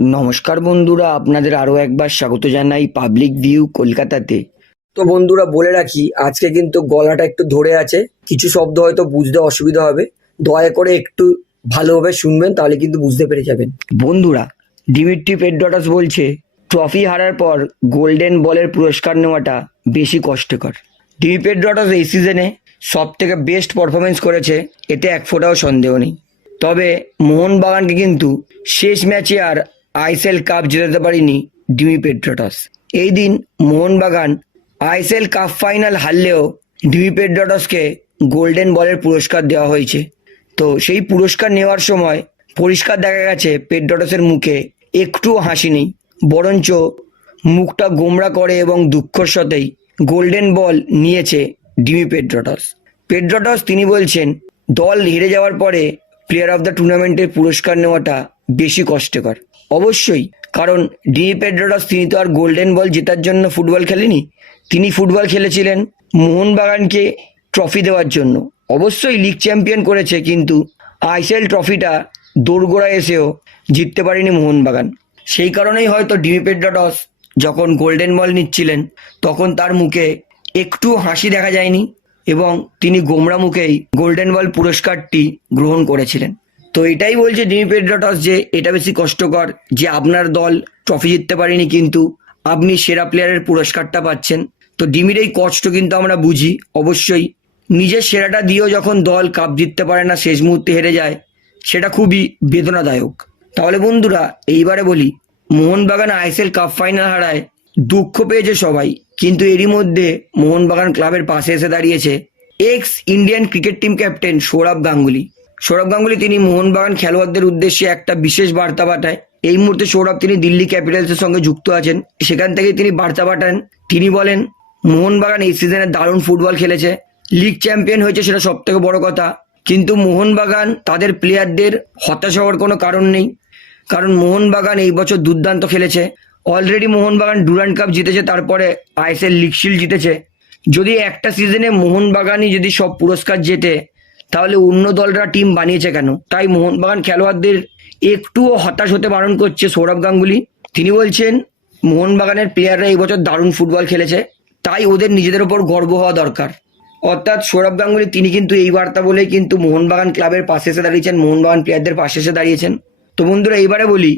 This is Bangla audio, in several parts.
নমস্কার বন্ধুরা, আপনাদের আরও একবার স্বাগত জানাই পাবলিক ভিউ কলকাতাতে। তো বন্ধুরা, বলে রাখি, আজকে কিন্তু গলাটা একটু ধরে আছে। কিছু শব্দ হয়তো বুঝতে অসুবিধা হবে। দয়া করে একটু ভালোভাবে শুনবেন, তাহলে কিন্তু বুঝতে পেরে যাবেন। বন্ধুরা ডিমিট্রি পেড্রটাস বলছে ট্রফি হারার পর গোল্ডেন বলের পুরস্কার নেওয়াটা বেশি কষ্টকর। ডিমি পেড্রটাস এই সিজনে সব থেকে বেস্ট পারফরমেন্স করেছে, এতে এক ফোঁটাও সন্দেহ নেই। তবে মোহনবাগানকে কিন্তু শেষ ম্যাচে আর আইসেল কাপ জেতাতে পারেনি ডিমি পেড্রটাস। এই দিন মোহনবাগান আইসেল কাপ ফাইনাল হারলেও ডিমি পেড্রটাসকে গোল্ডেন বলের পুরস্কার দেওয়া হয়েছে। তো সেই পুরস্কার নেওয়ার সময় পরিষ্কার দেখা গেছে পেড্রটাসের মুখে একটু হাসি নেই। বরঞ্চ মুখটা গোমরা করে এবং দুঃখর সাথেই গোল্ডেন বল নিয়েছে ডিমি পেড্রটাস। পেড্রটাস তিনি বলছেন, দল হেরে যাওয়ার পরে প্লেয়ার অফ দ্য টুর্নামেন্টের পুরস্কার নেওয়াটা বেশি কষ্টকর। অবশ্যই, কারণ ডিমি পেড্রটাস তিনি তো আর গোল্ডেন বল জেতার জন্য ফুটবল খেলেনি, তিনি ফুটবল খেলেছিলেন মোহনবাগানকে ট্রফি দেওয়ার জন্য। অবশ্যই লিগ চ্যাম্পিয়ন করেছে, কিন্তু আইসেল ট্রফিটা দোরগোড়ায় এসেও জিততে পারেনি মোহনবাগান। সেই কারণেই হয়তো ডিমি পেড্রটাস যখন গোল্ডেন বল নিচ্ছিলেন, তখন তার মুখে একটু হাসি দেখা যায়নি এবং তিনি গোমরা মুখেই গোল্ডেন বল পুরস্কারটি গ্রহণ করেছিলেন। তো এটাই বলছে ডিমি পেড্রটাস যে এটা বেশি কষ্টকর যে আপনার দল ট্রফি জিততে পারেনি কিন্তু আপনি সেরা প্লেয়ারের পুরস্কারটা পাচ্ছেন। তো ডিমির এই কষ্ট কিন্তু আমরা বুঝি। অবশ্যই নিজের সেরাটা দিয়েও যখন দল কাপ জিততে পারে না, শেষ মুহূর্তে হেরে যায়, সেটা খুবই বেদনাদায়ক। তাহলে বন্ধুরা, এইবারে বলি, মোহনবাগান আইএসএল কাপ ফাইনাল হারায় দুঃখ পেয়েছে সবাই, কিন্তু এরই মধ্যে মোহনবাগান ক্লাবের পাশে এসে দাঁড়িয়েছে ex Indian cricket team captain Sourav Ganguly. Sourav Ganguly তিনি মোহনবাগান খেলোয়াড়দের উদ্দেশ্যে একটা বিশেষ বার্তা পাঠায়। এই মুহূর্তে সৌরভ তিনি দিল্লি ক্যাপিটালসের সঙ্গে যুক্ত আছেন। সেখান থেকে তিনি বার্তা পাঠান। তিনি বলেন, মোহনবাগান এই সিজনে দারুণ ফুটবল খেলেছে। লিগ চ্যাম্পিয়ন হয়েছে সেটা সব থেকে বড় কথা। কিন্তু মোহনবাগান তাদের প্লেয়ারদের হতাশ হওয়ার কোনো কারণ নেই। কারণ মোহনবাগান এই বছর দুর্দান্ত খেলেছে। অলরেডি মোহনবাগান ডুরান্ড কাপ জিতেছে, তারপরে আইএসএল লিগ শিল্ড জিতেছে। যদি একটা সিজনে মোহনবাগানই যদি সব পুরস্কার জেতে তাহলে অন্য দলরা টিম বানিয়েছে কেন? তাই মোহনবাগান খেলোয়াড়দের একটুও হতাশ হতে বারণ করছে সৌরভ গাঙ্গুলি। তিনি বলছেন, মোহনবাগানের প্লেয়াররা এই বছর দারুণ ফুটবল খেলেছে, তাই ওদের নিজেদের ওপর গর্ব হওয়া দরকার। অর্থাৎ সৌরভ গাঙ্গুলি, তিনি কিন্তু এই বার্তা বলেই কিন্তু মোহনবাগান ক্লাবের পাশে এসে দাঁড়িয়েছেন, মোহনবাগান প্লেয়ারদের পাশে এসে দাঁড়িয়েছেন। তো বন্ধুরা, এইবারে বলি,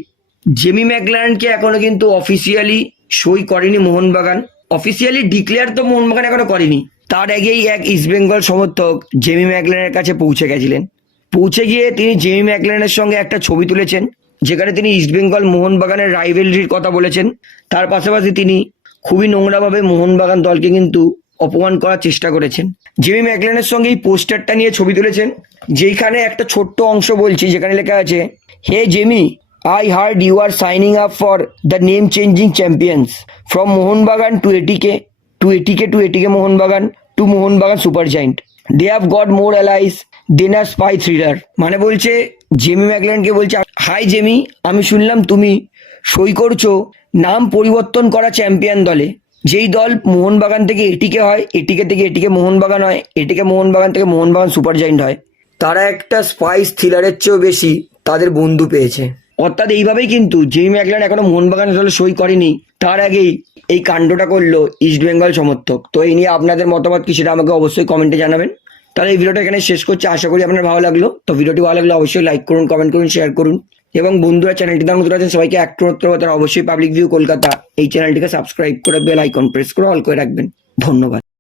জেমি ম্যাকল্যান্ডকে এখনও কিন্তু অফিসিয়ালি সই করেনি মোহনবাগান। অফিসিয়ালি ডিক্লেয়ার তো মোহনবাগান এখনও করেনি। তার আগেই এক ইস্টবেঙ্গল সমর্থক জেমি ম্যাকল্যান্ডের কাছে পৌঁছে গেছিলেন। পৌঁছে গিয়ে তিনি জেমি ম্যাকল্যান্ডের সঙ্গে একটা ছবি তুলেছেন, যেখানে তিনি ইস্টবেঙ্গল মোহনবাগানের রাইভেলরির কথা বলেছেন। তার পাশাপাশি তিনি খুবই নোংরাভাবে মোহনবাগান দলকে কিন্তু অপমান করার চেষ্টা করেছেন। জেমি ম্যাকল্যান্ডের সঙ্গে এই পোস্টারটা নিয়ে ছবি তুলেছেন, যেইখানে একটা ছোট্ট অংশ বলছি, যেখানে লেখা আছে, hey Jamie I heard you are signing up for the name changing champions from Mohanbagan to ATK to ATK to ATK Mohanbagan. To Mohanbagan Super Giant. They have got more allies than a spy thriller. মানে বলছে, জেমি ম্যাকল্যান্ডকে বলছে হাই জেমি, আমি শুনলাম তুমি সই করছ নাম পরিবর্তন করা চ্যাম্পিয়ন দলে যেই দল মোহনবাগান থেকে এটিকে হয়, এটিকে থেকে এটিকে মোহনবাগান হয়, এটিকে মোহনবাগান থেকে মোহনবাগান সুপার জায়েন্ট হয় তারা একটা স্পাইস থ্রিলারের চেয়েও বেশি তাদের বন্ধু পেয়েছে অর্থাৎ এইভাবেই কিন্তু জেমি ম্যাকল্যান্ড এখনও মোহনবাগান দলে সই করেনি। তার আগেই এই কাণ্ডটা করল ইস্ট বেঙ্গল সমর্থক। তো এই নিয়ে আপনাদের মতামত কি সেটা আমাকে অবশ্যই কমেন্টে জানাবেন। তাহলে এই ভিডিওটা এখানে শেষ করছি। আশা করি আপনার ভালো লাগল। তো ভিডিওটি ভালো লাগলে অবশ্যই লাইক করুন কমেন্ট করুন শেয়ার করুন। এবং বন্ধুরা চ্যানেলটি নতুন আছেন, সবাইকে এক তারা অবশ্যই পাবলিক ভিউ কলকাতা এই চ্যানেলটিকে সাবস্ক্রাইব করে বেল আইকন প্রেস করে অল করে রাখবেন। ধন্যবাদ।